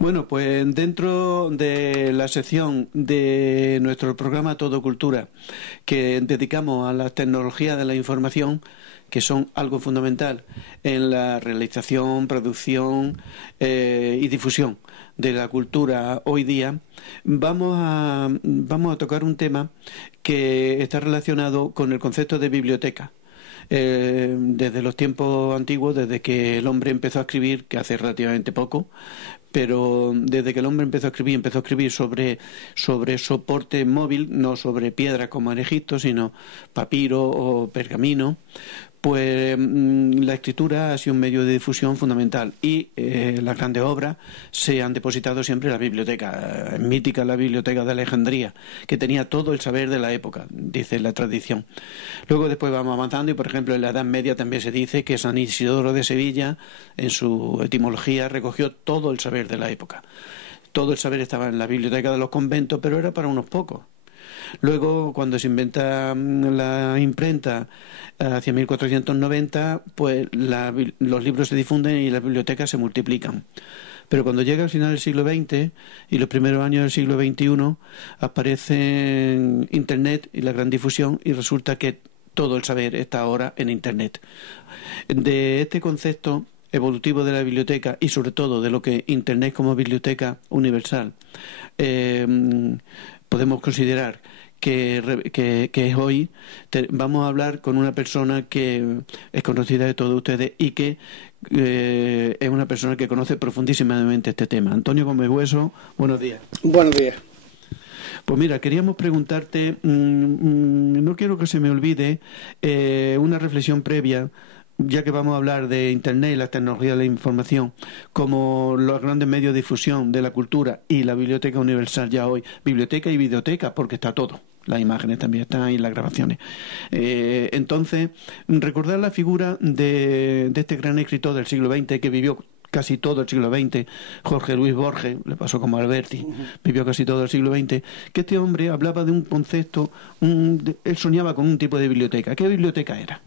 Bueno, pues dentro de la sección de nuestro programa Todo Cultura, que dedicamos a las tecnologías de la información, que son algo fundamental en la realización, producción y difusión de la cultura hoy día, vamos a tocar un tema que está relacionado con el concepto de biblioteca. Desde los tiempos antiguos, desde que el hombre empezó a escribir, que hace relativamente poco, pero desde que el hombre empezó a escribir sobre soporte móvil, no sobre piedra como en Egipto, sino papiro o pergamino, pues la escritura ha sido un medio de difusión fundamental y las grandes obras se han depositado siempre en la biblioteca. Es mítica la biblioteca de Alejandría, que tenía todo el saber de la época, dice la tradición. Luego después vamos avanzando y, por ejemplo, en la Edad Media también se dice que San Isidoro de Sevilla, en su etimología, recogió todo el saber de la época. Todo el saber estaba en la biblioteca de los conventos, pero era para unos pocos. Luego, cuando se inventa la imprenta hacia 1490, pues los libros se difunden y las bibliotecas se multiplican. Pero cuando llega al final del siglo XX y los primeros años del siglo XXI, aparece Internet y la gran difusión y resulta que todo el saber está ahora en Internet. De este concepto evolutivo de la biblioteca y sobre todo de lo que Internet como biblioteca universal podemos considerar que es hoy, vamos a hablar con una persona que es conocida de todos ustedes y que es una persona que conoce profundísimamente este tema. Antonio Gómez Hueso, buenos días. Buenos días. Pues mira, queríamos preguntarte, no quiero que se me olvide una reflexión previa, ya que vamos a hablar de Internet y las tecnologías de la información, como los grandes medios de difusión de la cultura y la biblioteca universal ya hoy, biblioteca y videoteca, porque está todo. Las imágenes también están y las grabaciones. Entonces, recordar la figura de este gran escritor del siglo XX que vivió casi todo el siglo XX, Jorge Luis Borges, le pasó como a Alberti, vivió casi todo el siglo XX, que este hombre hablaba de un concepto, él soñaba con un tipo de biblioteca. ¿Qué biblioteca era?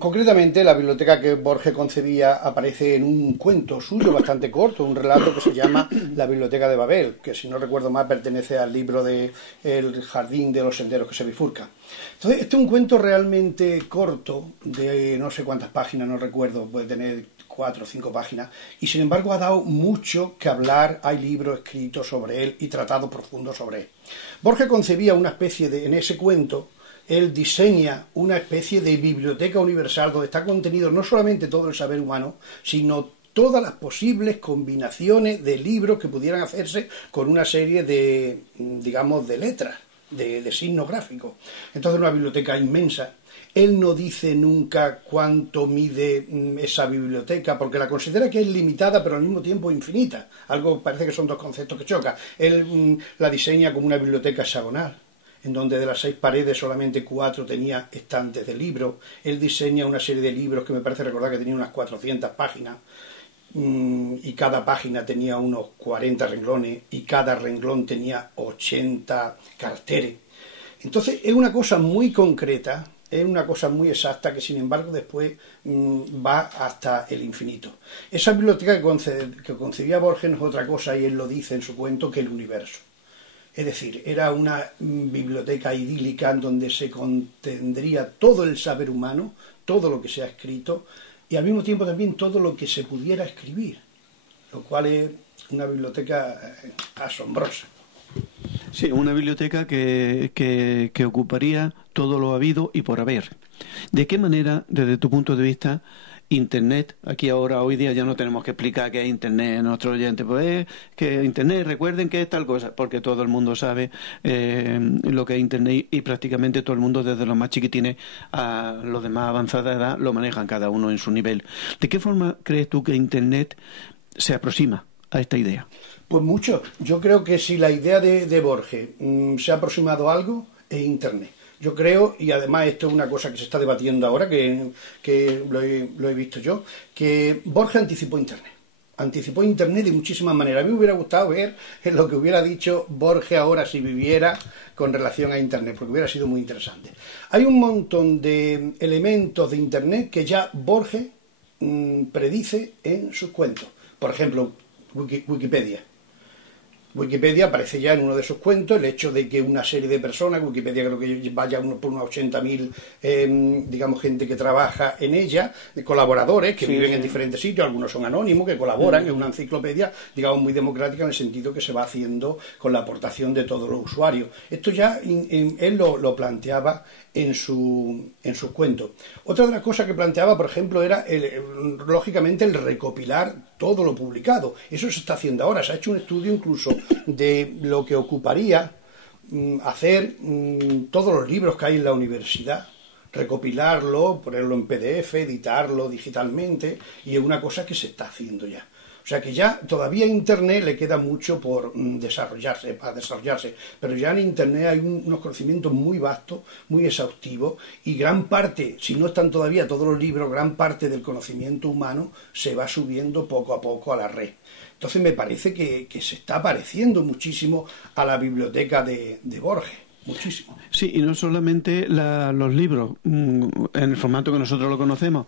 Concretamente, la biblioteca que Borges concebía aparece en un cuento suyo bastante corto, un relato que se llama La Biblioteca de Babel, que si no recuerdo mal pertenece al libro de El Jardín de los Senderos que se bifurca. Entonces, este es un cuento realmente corto, de no sé cuántas páginas, no recuerdo, puede tener 4 o 5 páginas, y sin embargo ha dado mucho que hablar, hay libros escritos sobre él y tratados profundos sobre él. Borges concebía una especie de, en ese cuento, él diseña una especie de biblioteca universal donde está contenido no solamente todo el saber humano, sino todas las posibles combinaciones de libros que pudieran hacerse con una serie de, digamos, de letras, de signos gráficos. Entonces una biblioteca inmensa. Él no dice nunca cuánto mide esa biblioteca, porque la considera que es limitada, pero al mismo tiempo infinita. Algo parece que son dos conceptos que chocan. Él la diseña como una biblioteca hexagonal, en donde de las 6 paredes solamente 4 tenía estantes de libros. Él diseña una serie de libros que me parece recordar que tenía unas 400 páginas, y cada página tenía unos 40 renglones, y cada renglón tenía 80 caracteres. Entonces es una cosa muy concreta, es una cosa muy exacta que sin embargo después va hasta el infinito. Esa biblioteca que concebía Borges no es otra cosa, y él lo dice en su cuento, que el universo. Es decir, era una biblioteca idílica en donde se contendría todo el saber humano, todo lo que se ha escrito, y al mismo tiempo también todo lo que se pudiera escribir, lo cual es una biblioteca asombrosa. Sí, una biblioteca que ocuparía todo lo habido y por haber. ¿De qué manera, desde tu punto de vista, Internet, aquí ahora, hoy día ya no tenemos que explicar qué es Internet a nuestros oyentes, pues es que Internet, recuerden que es tal cosa, porque todo el mundo sabe lo que es Internet y prácticamente todo el mundo, desde los más chiquitines a los de más avanzada edad, lo manejan cada uno en su nivel. ¿De qué forma crees tú que Internet se aproxima a esta idea? Pues mucho. Yo creo que si la idea de Borges se ha aproximado a algo, es Internet. Yo creo, y además esto es una cosa que se está debatiendo ahora, que lo he visto yo, que Borges anticipó Internet. Anticipó Internet de muchísimas maneras. A mí me hubiera gustado ver lo que hubiera dicho Borges ahora si viviera con relación a Internet, porque hubiera sido muy interesante. Hay un montón de elementos de Internet que ya Borges predice en sus cuentos. Por ejemplo, Wikipedia. Wikipedia aparece ya en uno de esos cuentos el hecho de que una serie de personas, Wikipedia creo que vaya por unos 80.000, digamos, gente que trabaja en ella, colaboradores que viven en diferentes sitios, algunos son anónimos, que colaboran, es una enciclopedia, digamos, muy democrática en el sentido que se va haciendo con la aportación de todos los usuarios. Esto ya él lo planteaba en sus cuentos. Otra de las cosas que planteaba, por ejemplo, era lógicamente el recopilar todo lo publicado. Eso se está haciendo ahora. Se ha hecho un estudio incluso de lo que ocuparía hacer todos los libros que hay en la universidad, recopilarlo, ponerlo en PDF, editarlo digitalmente, y es una cosa que se está haciendo ya. O sea que ya todavía a Internet le queda mucho por desarrollarse, pero ya en Internet hay unos conocimientos muy vastos, muy exhaustivos, y gran parte, si no están todavía todos los libros, gran parte del conocimiento humano se va subiendo poco a poco a la red. Entonces me parece que se está pareciendo muchísimo a la biblioteca de Borges. Muchísimo. Sí, y no solamente los libros en el formato que nosotros lo conocemos,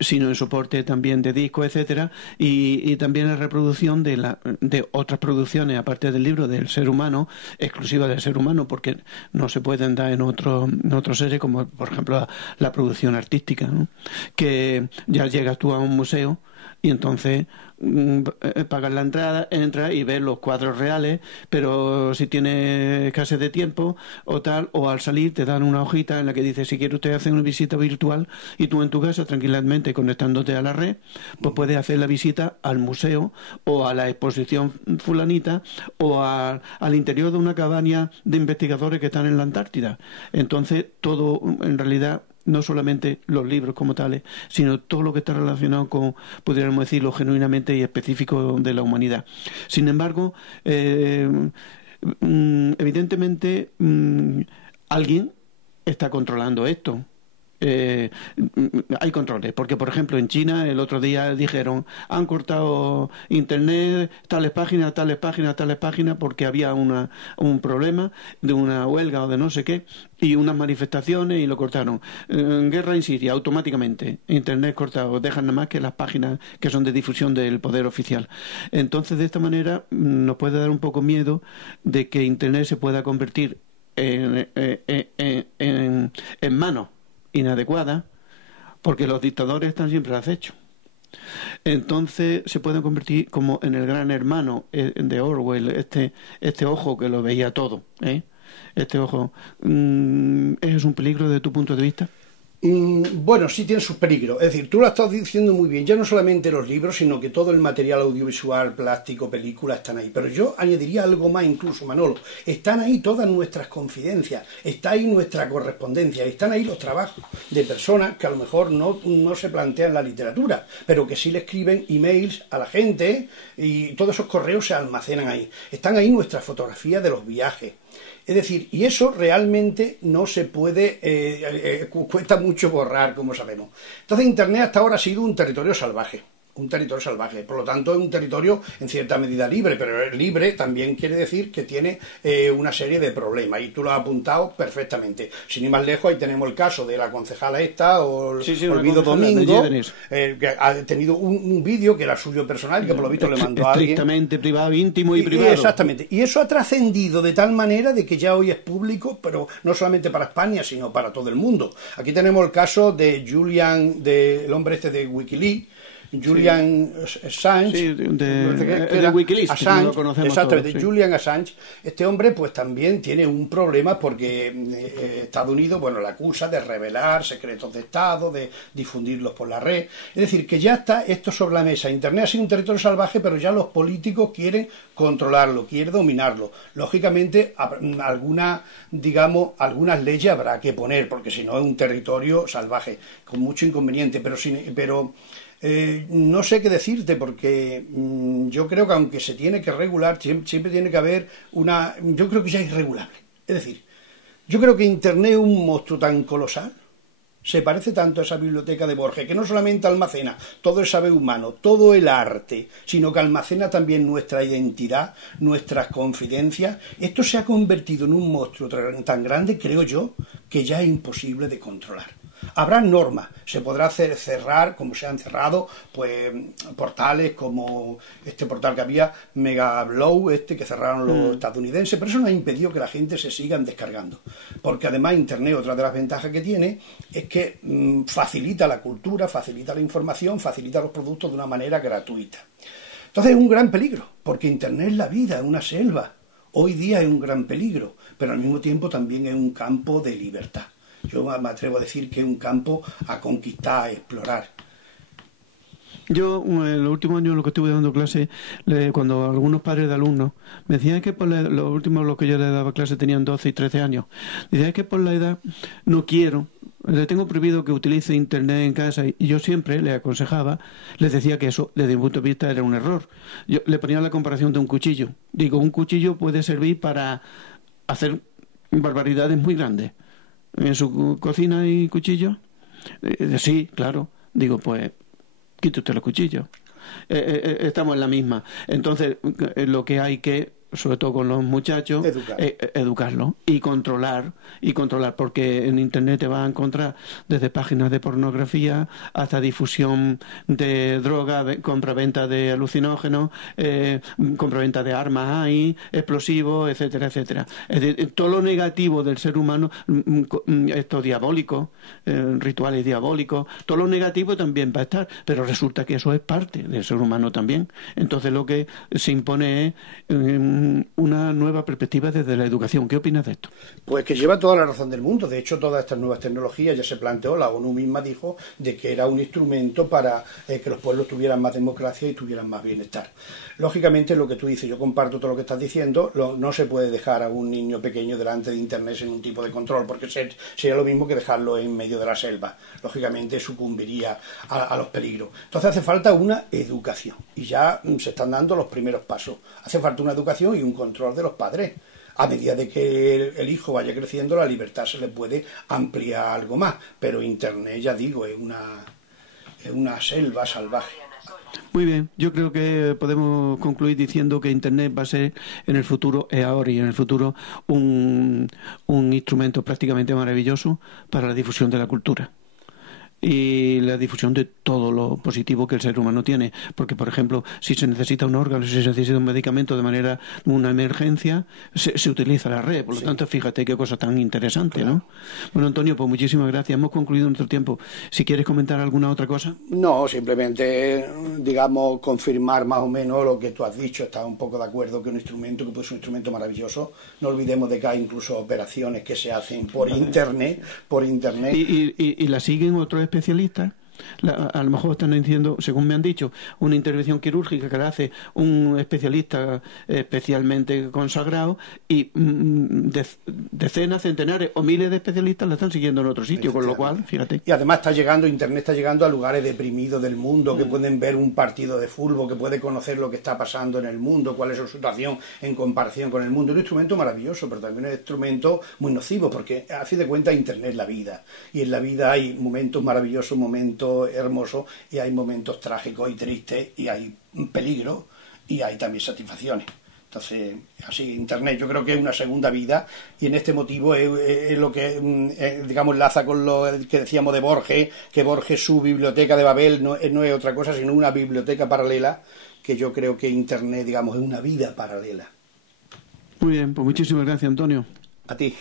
sino en soporte también de discos, etcétera, y también la reproducción de otras producciones aparte del libro del ser humano, exclusivas del ser humano, porque no se pueden dar en otros seres, como por ejemplo la producción artística, ¿no? Que ya llegas tú a un museo y entonces pagas la entrada, entras y ves los cuadros reales, pero si tienes escasez de tiempo o tal, o al salir te dan una hojita en la que dice: si quiere usted hacer una visita virtual, y tú en tu casa tranquilamente conectándote a la red, pues puedes hacer la visita al museo o a la exposición fulanita o al interior de una cabaña de investigadores que están en la Antártida. Entonces todo, en realidad, no solamente los libros como tales, sino todo lo que está relacionado con, podríamos decirlo, genuinamente y específico de la humanidad. Sin embargo, evidentemente alguien está controlando esto. Hay controles, porque por ejemplo en China el otro día dijeron: han cortado internet, tales páginas, porque había un problema de una huelga o de no sé qué, y unas manifestaciones, y lo cortaron. Guerra en Siria, automáticamente internet cortado, dejan nada más que las páginas que son de difusión del poder oficial. Entonces, de esta manera nos puede dar un poco miedo de que internet se pueda convertir en manos inadecuada, porque los dictadores están siempre al acecho. Entonces se pueden convertir como en el gran hermano de Orwell, este ojo que lo veía todo, este ojo. ¿Es un peligro desde tu punto de vista? Bueno, sí tiene sus peligros. Es decir, tú lo has estado diciendo muy bien. Ya no solamente los libros, sino que todo el material audiovisual, plástico, películas están ahí. Pero yo añadiría algo más incluso, Manolo. Están ahí todas nuestras confidencias, está ahí nuestra correspondencia, están ahí los trabajos de personas que a lo mejor no se plantean la literatura, pero que sí le escriben emails a la gente, y todos esos correos se almacenan ahí. Están ahí nuestras fotografías de los viajes. Es decir, y eso realmente no se puede, cuesta mucho borrar, como sabemos. Entonces Internet hasta ahora ha sido un territorio salvaje. Por lo tanto es un territorio en cierta medida libre, pero libre también quiere decir que tiene una serie de problemas, y tú lo has apuntado perfectamente. Sin ir más lejos, ahí tenemos el caso de la concejala esta, Olvido Domingo, que ha tenido un vídeo que era suyo personal, que por lo visto le mandó a alguien. Estrictamente privado, íntimo y privado. Exactamente, y eso ha trascendido de tal manera de que ya hoy es público, pero no solamente para España, sino para todo el mundo. Aquí tenemos el caso de Julian, el hombre este de Wikileaks, Julian Assange, de Wikileaks, Assange, lo conocemos exactamente, todos, sí. Julian Assange. Este hombre pues también tiene un problema porque Estados Unidos, bueno, le acusa de revelar secretos de Estado, de difundirlos por la red. Es decir, que ya está esto sobre la mesa. Internet ha sido un territorio salvaje, pero ya los políticos quieren controlarlo, quieren dominarlo. Lógicamente, algunas leyes habrá que poner, porque si no es un territorio salvaje, con mucho inconveniente, pero no sé qué decirte, porque yo creo que aunque se tiene que regular, siempre tiene que haber yo creo que ya es irregulable. Es decir, yo creo que Internet es un monstruo tan colosal, se parece tanto a esa biblioteca de Borges, que no solamente almacena todo el saber humano, todo el arte, sino que almacena también nuestra identidad, nuestras confidencias. Esto se ha convertido en un monstruo tan grande, creo yo, que ya es imposible de controlar. Habrá normas, se podrá cerrar, como se han cerrado, pues portales como este portal que había, Megablow, que cerraron los estadounidenses, pero eso no ha impedido que la gente se sigan descargando. Porque además Internet, otra de las ventajas que tiene, es que facilita la cultura, facilita la información, facilita los productos de una manera gratuita. Entonces es un gran peligro, porque Internet es la vida, es una selva. Hoy día es un gran peligro, pero al mismo tiempo también es un campo de libertad. Yo me atrevo a decir que es un campo a conquistar, a explorar. Yo, en los últimos años, lo que estuve dando clase, cuando algunos padres de alumnos me decían que por los últimos, los que yo les daba clase, tenían 12 y 13 años, decían que por la edad no quiero, le tengo prohibido que utilice Internet en casa, y yo siempre les aconsejaba, les decía que eso, desde mi punto de vista, era un error. Yo le ponía la comparación de un cuchillo. Digo, un cuchillo puede servir para hacer barbaridades muy grandes. ¿En su cocina hay cuchillos? Sí, claro. Digo, pues quite usted los cuchillos. Estamos en la misma. Entonces, lo que hay que, sobre todo con los muchachos, educarlos y controlar, porque en Internet te vas a encontrar desde páginas de pornografía hasta difusión de droga, compra-venta de alucinógenos, compra-venta de armas hay, explosivos, etcétera, etcétera. Es decir, todo lo negativo del ser humano, esto diabólico, rituales diabólicos, todo lo negativo también va a estar, pero resulta que eso es parte del ser humano también. Entonces lo que se impone es una nueva perspectiva desde la educación. ¿Qué opinas de esto? Pues que lleva toda la razón del mundo. De hecho, todas estas nuevas tecnologías ya se planteó, la ONU misma dijo de que era un instrumento para que los pueblos tuvieran más democracia y tuvieran más bienestar. Lógicamente, lo que tú dices, yo comparto todo lo que estás diciendo, no se puede dejar a un niño pequeño delante de Internet sin un tipo de control, porque sería lo mismo que dejarlo en medio de la selva. Lógicamente, sucumbiría a los peligros. Entonces hace falta una educación, y ya se están dando los primeros pasos. Hace falta una educación y un control de los padres. A medida de que el hijo vaya creciendo, la libertad se le puede ampliar algo más, pero Internet, ya digo, es una selva salvaje. Muy bien, yo creo que podemos concluir diciendo que Internet va a ser en el futuro, es ahora y en el futuro, un instrumento prácticamente maravilloso para la difusión de la cultura y la difusión de todo lo positivo que el ser humano tiene, porque por ejemplo, si se necesita un órgano, si se necesita un medicamento de manera una emergencia, se utiliza la red. Por lo tanto, fíjate qué cosa tan interesante, claro, ¿no? Bueno, Antonio, pues muchísimas gracias, hemos concluido nuestro tiempo. Si quieres comentar alguna otra cosa. No, simplemente, digamos, confirmar más o menos lo que tú has dicho. Estás un poco de acuerdo que un instrumento, que puede ser un instrumento maravilloso. No olvidemos de que hay incluso operaciones que se hacen por internet. Y la siguen otros especialistas. A lo mejor están diciendo, según me han dicho, una intervención quirúrgica que la hace un especialista especialmente consagrado, y decenas, centenares o miles de especialistas la están siguiendo en otro sitio, con lo cual, fíjate. Y además Internet está llegando a lugares deprimidos del mundo, que pueden ver un partido de fútbol, que puede conocer lo que está pasando en el mundo, cuál es su situación en comparación con el mundo. Es un instrumento maravilloso, pero también es un instrumento muy nocivo, porque a fin de cuentas Internet es la vida, y en la vida hay momentos maravillosos, momentos hermosos, y hay momentos trágicos y tristes, y hay peligro, y hay también satisfacciones. Entonces, así, Internet yo creo que es una segunda vida, y en este motivo es lo que, digamos, enlaza con lo que decíamos de Borges, que Borges, su biblioteca de Babel, no es otra cosa sino una biblioteca paralela, que yo creo que Internet, digamos, es una vida paralela. Muy bien, pues muchísimas gracias, Antonio. A ti.